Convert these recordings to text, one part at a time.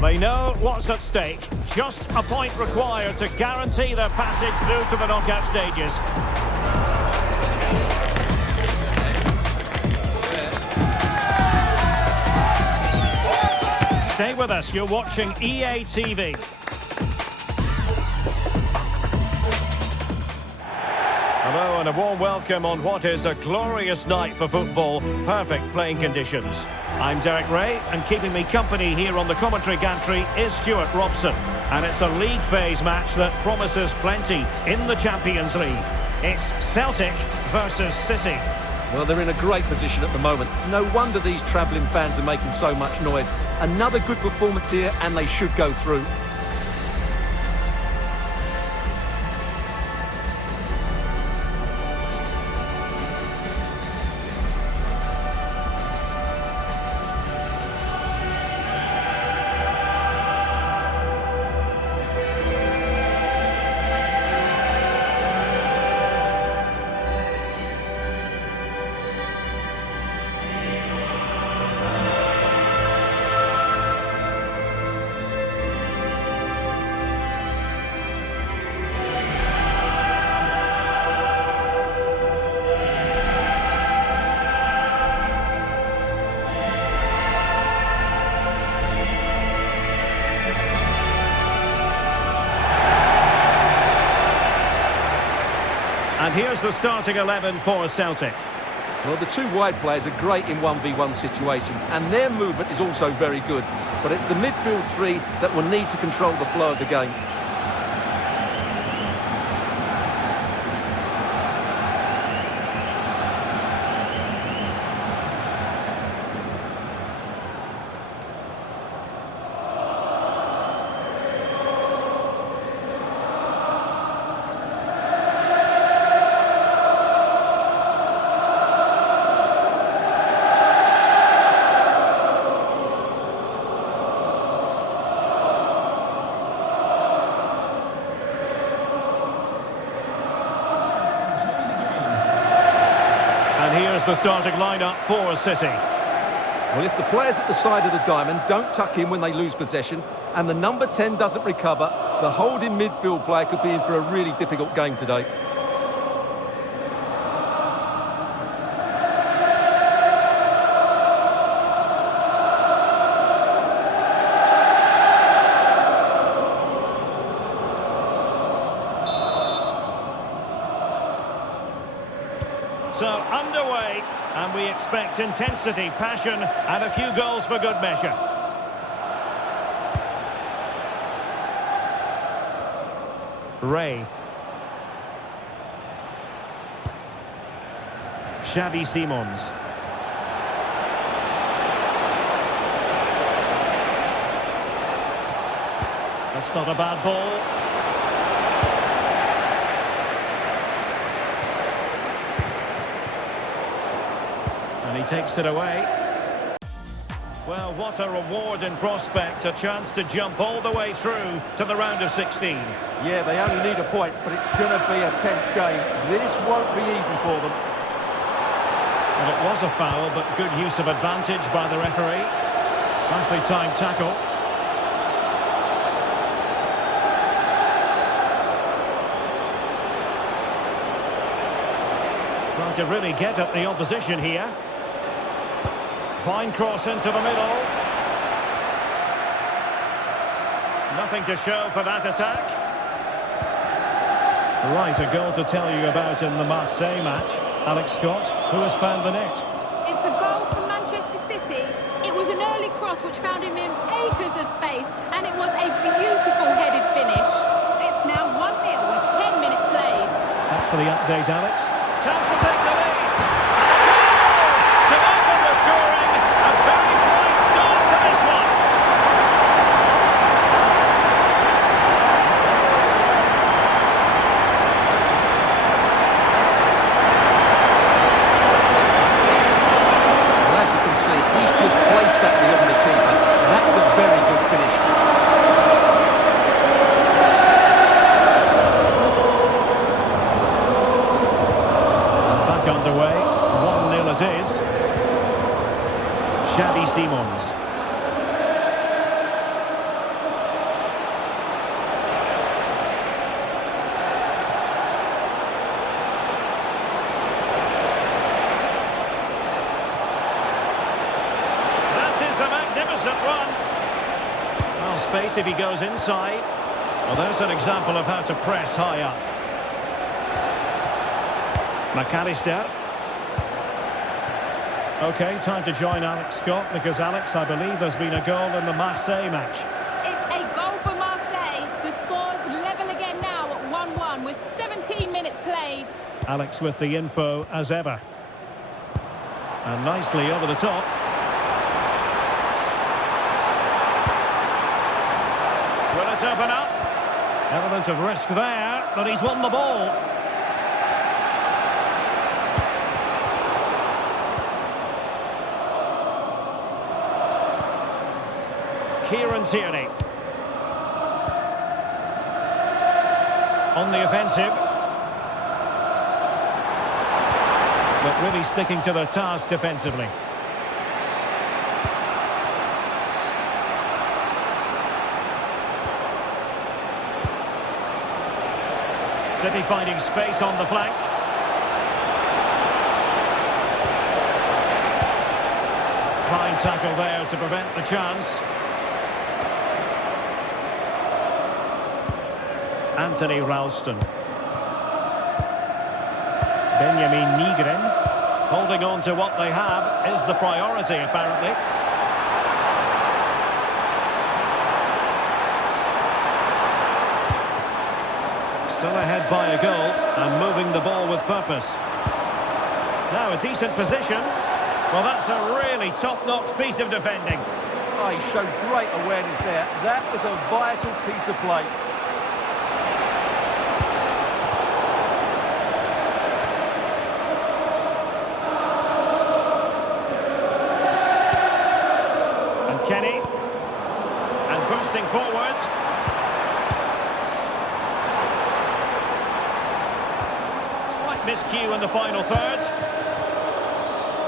They know what's at stake. Just a point required to guarantee their passage through to the knockout stages. Stay with us, you're watching EA TV. Hello and a warm welcome on what is a glorious night for football. Perfect playing conditions. I'm Derek Ray, and keeping me company here on the commentary gantry is Stuart Robson. And it's a league phase match that promises plenty in the Champions League. It's Celtic versus City. Well, they're in a great position at the moment. No wonder these travelling fans are making so much noise. Another good performance here, and they should go through. And here's the starting 11 for Celtic. Well, the two wide players are great in 1v1 situations, and their movement is also very good. But it's the midfield three that will need to control the flow of the game. Here's the starting lineup for City. Well, if the players at the side of the diamond don't tuck in when they lose possession, and the number 10 doesn't recover, the holding midfield player could be in for a really difficult game today. So underway, and we expect intensity, passion, and a few goals for good measure. Ray. Xavi Simons. That's not a bad ball. And he takes it away. Well, what a reward in prospect, a chance to jump all the way through to the round of 16. Yeah, they only need a point, but it's going to be a tense game. This won't be easy for them. And it was a foul, but good use of advantage by the referee. Nicely timed tackle. Trying to really get at the opposition here. Fine cross into the middle. Nothing to show for that attack. Right, a goal to tell you about in the Marseille match. Alex Scott, who has found the net? It's a goal from Manchester City. It was an early cross which found him in acres of space, and it was a beautiful headed finish. It's now 1-0 with 10 minutes played. Thanks for the update, Alex. Chance to take the lead. And a goal to open the scoring. A very bright start to this one. Well, as you can see, he's just placed that beyond the keeper. That's a very good finish. Back underway. 1-0 it is. Xavi Simons. space if he goes inside. Well, there's an example of how to press high up. McAllister. OK, time to join Alex Scott, because, Alex, I believe there's been a goal in the Marseille match. It's a goal for Marseille. The score's level again now at 1-1 with 17 minutes played. Alex with the info as ever. And nicely over the top. Will it open up? Element of risk there, but he's won the ball. Kieran Tierney. On the offensive. But really sticking to their task defensively. City finding space on the flank. Fine tackle there to prevent the chance. Anthony Ralston. Benjamin Nygren. Holding on to what they have is the priority, apparently. Still ahead by a goal and moving the ball with purpose. Now a decent position. Well, that's a really top-notch piece of defending. Oh, he showed great awareness there. That was a vital piece of play. Kenny, and bursting forward. Slight miscue in the final third.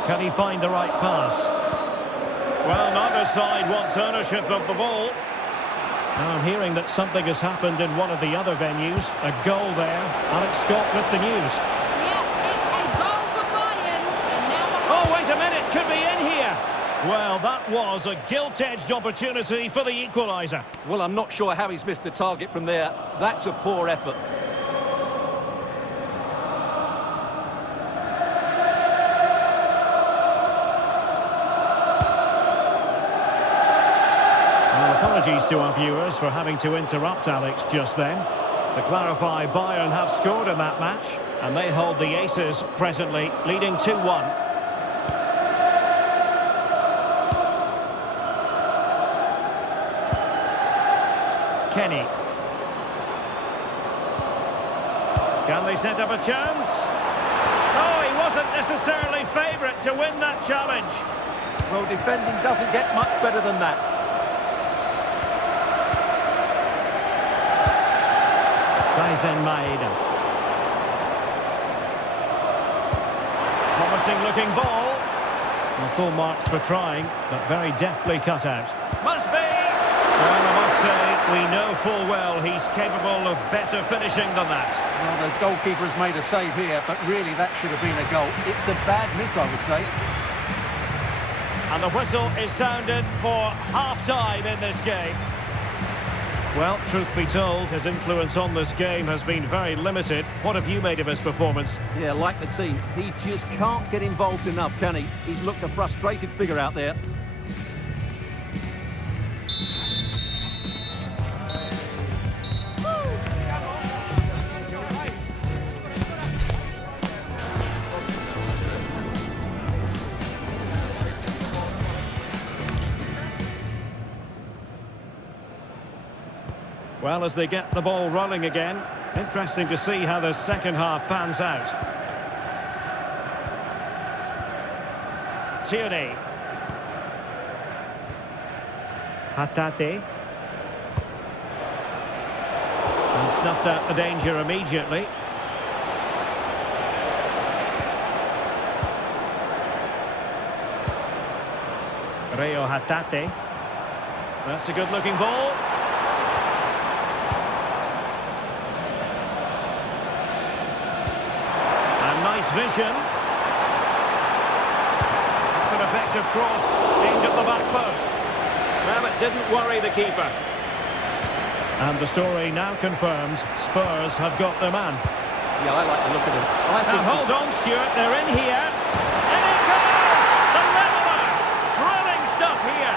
Can he find the right pass? Well, neither side wants ownership of the ball. Now I'm hearing that something has happened in one of the other venues. A goal there. Alex Scott with the news. Yeah, it's a goal for Bayern. And now... Oh, wait a minute, could be in here. Well, that was a gilt-edged opportunity for the equaliser. Well, I'm not sure how he's missed the target from there. That's a poor effort. Well, apologies to our viewers for having to interrupt Alex just then. To clarify, Bayern have scored in that match, and they hold the aces presently, leading 2-1. Kenny. Can they set up a chance? Oh, he wasn't necessarily favourite to win that challenge. Well, defending doesn't get much better than that. Tyson Maeda. Promising looking ball. Well, full marks for trying, but very deftly cut out. Must be! Well, I must say, we know full well he's capable of better finishing than that. Well, the goalkeeper has made a save here, but really that should have been a goal. It's a bad miss, I would say. And the whistle is sounded for half-time in this game. Well, truth be told, his influence on this game has been very limited. What have you made of his performance? Yeah, like the team, he just can't get involved enough, can he? He's looked a frustrated figure out there. Well, as they get the ball rolling again, interesting to see how the second half pans out. Tierney. Hatate. And snuffed out the danger immediately. Reo Hatate. That's a good-looking ball. Nice vision. It's an effective cross aimed at the back post. Well, it didn't worry the keeper. And the story now confirmed. Spurs have got their man. Yeah, I like the look of him. Now hold on, Stuart. They're in here. And it goes! The leveller! Thrilling stuff here.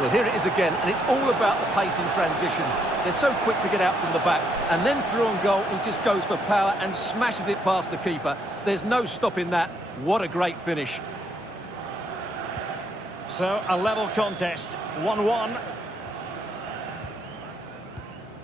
Well, here it is again, and it's all about the pace in transition. They're so quick to get out from the back, and then through on goal, he just goes for power and smashes it past the keeper. There's no stopping that. What a great finish. So, a level contest, 1-1.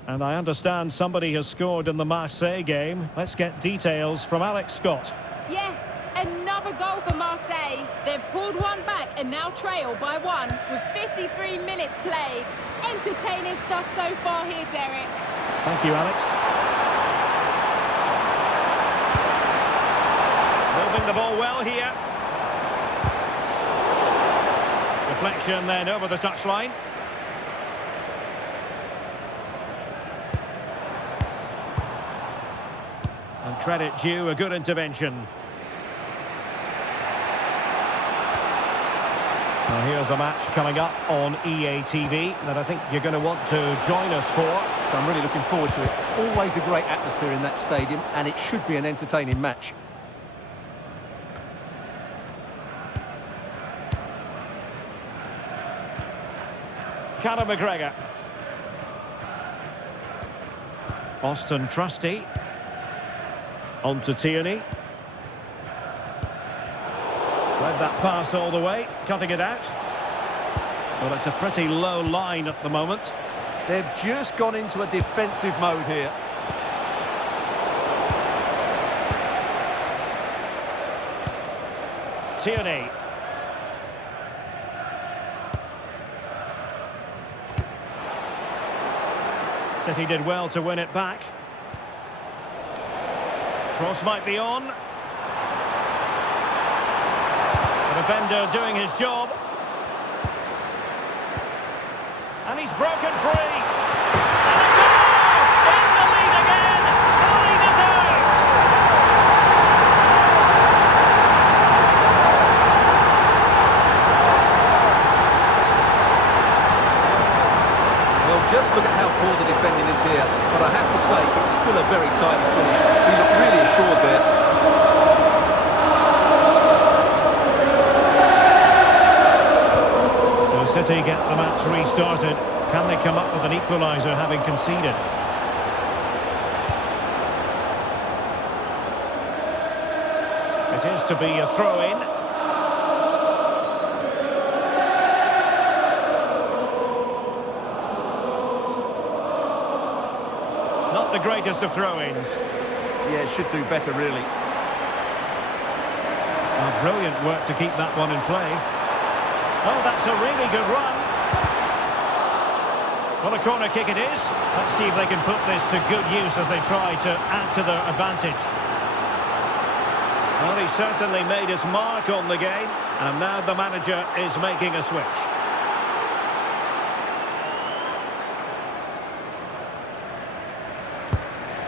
And I understand somebody has scored in the Marseille game. Let's get details from Alex Scott. Yes, another goal for Marseille. They've pulled one back and now trail by one with 53 minutes played. Entertaining stuff so far here, Derek. Thank you, Alex. Moving the ball well here. Deflection then over the touchline. And credit due, a good intervention. Well, here's a match coming up on EA TV that I think you're going to want to join us for. I'm really looking forward to it. Always a great atmosphere in that stadium, and it should be an entertaining match. Conor McGregor. Austin Trusty. On to Tierney. Read that pass all the way, cutting it out. Well, it's a pretty low line at the moment. They've just gone into a defensive mode here. Tierney. City did well to win it back. Cross might be on. The defender doing his job. And he's broken free. And a goal! In the lead again! Fully deserved! Well, just look at how poor the defending is here. But I have to say, it's still a very tidy finish. He looked really assured there. City get the match restarted. Can they come up with an equaliser having conceded? It is to be a throw-in. Not the greatest of throw-ins. Yeah, should do better, really. Oh, brilliant work to keep that one in play. Oh, that's a really good run. Well, a corner kick it is. Let's see if they can put this to good use as they try to add to their advantage. Well, he certainly made his mark on the game, and now the manager is making a switch.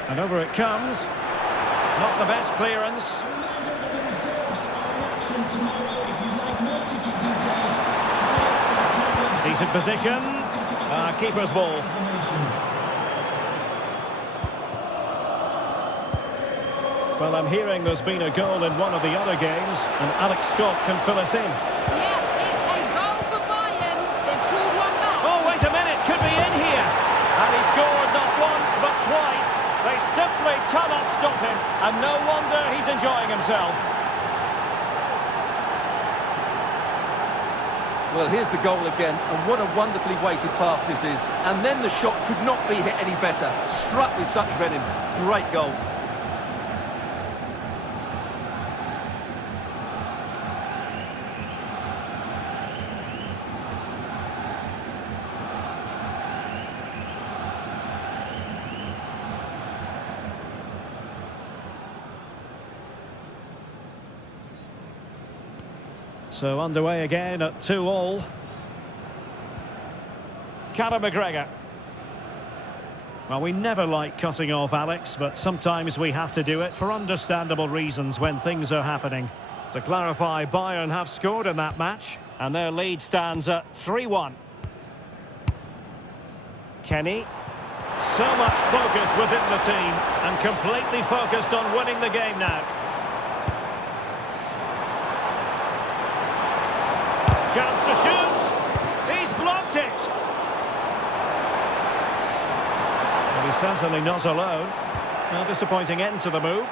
And over it comes. Not the best clearance. Decent position. Keeper's ball. Well, I'm hearing there's been a goal in one of the other games, and Alex Scott can fill us in. Yeah, it's a goal for Bayern. They've pulled one back. Oh, wait a minute, could be in here. And he scored not once, but twice. They simply cannot stop him, and no wonder he's enjoying himself. Well, here's the goal again, and what a wonderfully weighted pass this is. And then the shot could not be hit any better. Struck with such venom. Great goal. So underway again at 2-2. Conor McGregor. Well, we never like cutting off Alex, but sometimes we have to do it for understandable reasons when things are happening. To clarify, Bayern have scored in that match, and their lead stands at 3-1. Kenny. So much focus within the team, and completely focused on winning the game now. Chance to shoot. He's blocked it. And he's certainly not alone. A disappointing end to the move.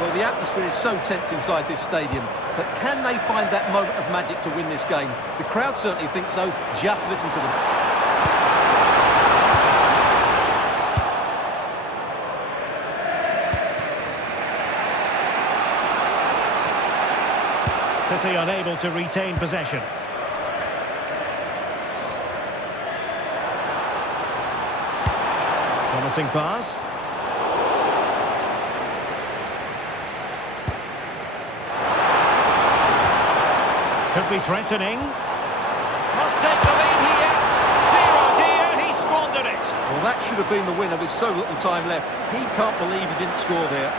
Well, the atmosphere is so tense inside this stadium, but can they find that moment of magic to win this game? The crowd certainly think so. Just listen to them. City unable to retain possession. Promising pass. Could be threatening. Must take the lead here. Dear, oh dear, he squandered it. Well, that should have been the winner with so little time left. He can't believe he didn't score there.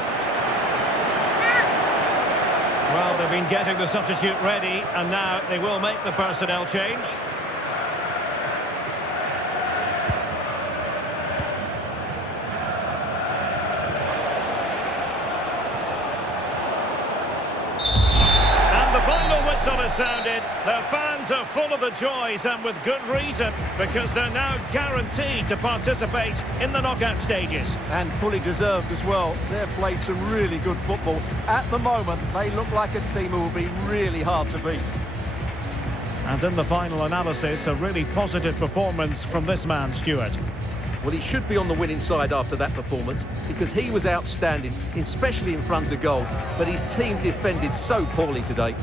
Well, they've been getting the substitute ready, and now they will make the personnel change. And the final whistle has sounded. Their fans are full of the joys, and with good reason, because they're now guaranteed to participate in the knockout stages. And fully deserved as well. They've played some really good football. At the moment, they look like a team who will be really hard to beat. And in the final analysis, a really positive performance from this man, Stuart. Well, he should be on the winning side after that performance because he was outstanding, especially in front of goal. But his team defended so poorly today.